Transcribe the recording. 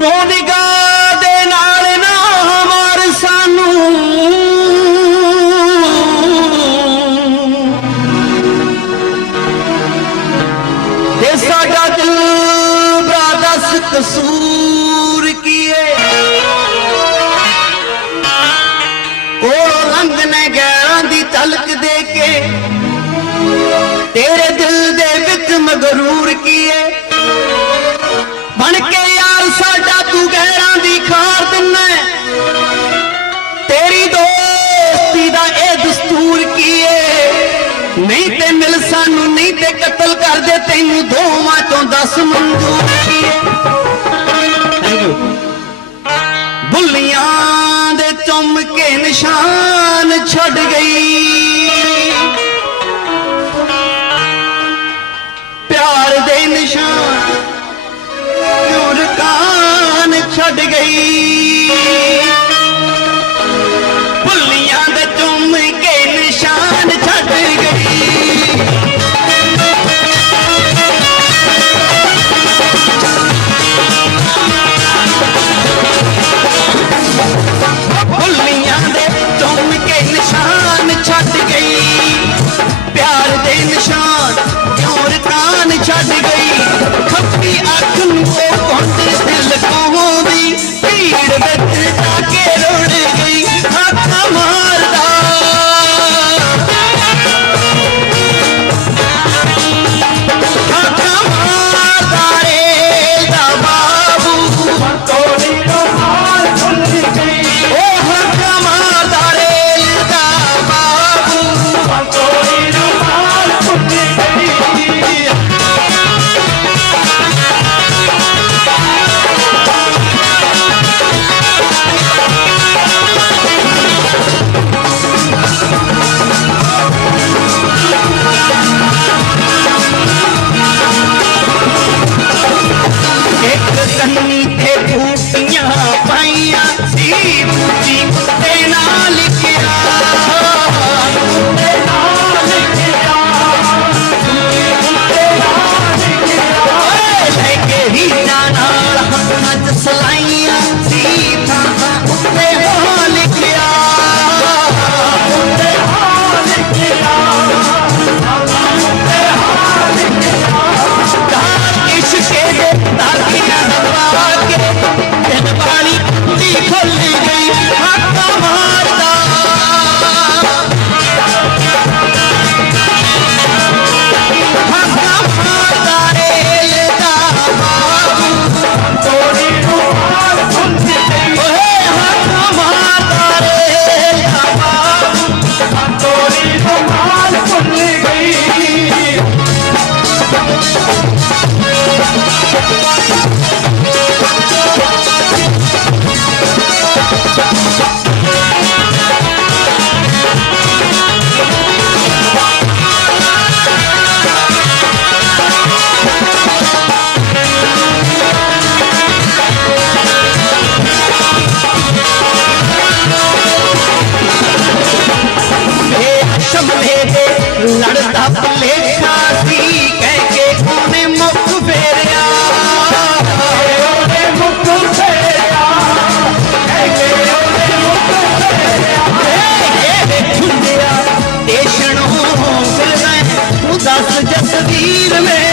ਤੂੰ ਦੇ ਨਾਲ ਨਾ ਸਾਨੂੰ। ਸਾਡਾ ਦਿਲ ਬਰਾਦਾ ਕਸੂਰ ਕੀਏ ਕੋਲ ਰੰਗ ਨੇ ਗੈਰਾਂ ਦੀ ਤਲਕ ਦੇ ਕੇ ਨਹੀਂ ਤੇ ਮਿਲ ਸਾਨੂੰ ਨਹੀਂ ਤੇ ਕਤਲ ਕਰ ਦੇ ਤੈਨੂੰ ਦੋਵਾਂ ਤੋਂ ਦਸ ਮੰਜੂ ਬੁੱਲੀਆਂ ਦੇ ਚੁੰਮ ਕੇ ਨਿਸ਼ਾਨ ਛੱਡ ਗਈ। ਨਿਸ਼ਾਨ ਔਰ ਕਾਨ ਛੱਡ ਗਏ सीधे भूतिया पर ਲੜਦਾ ਪੱਲੇ even there.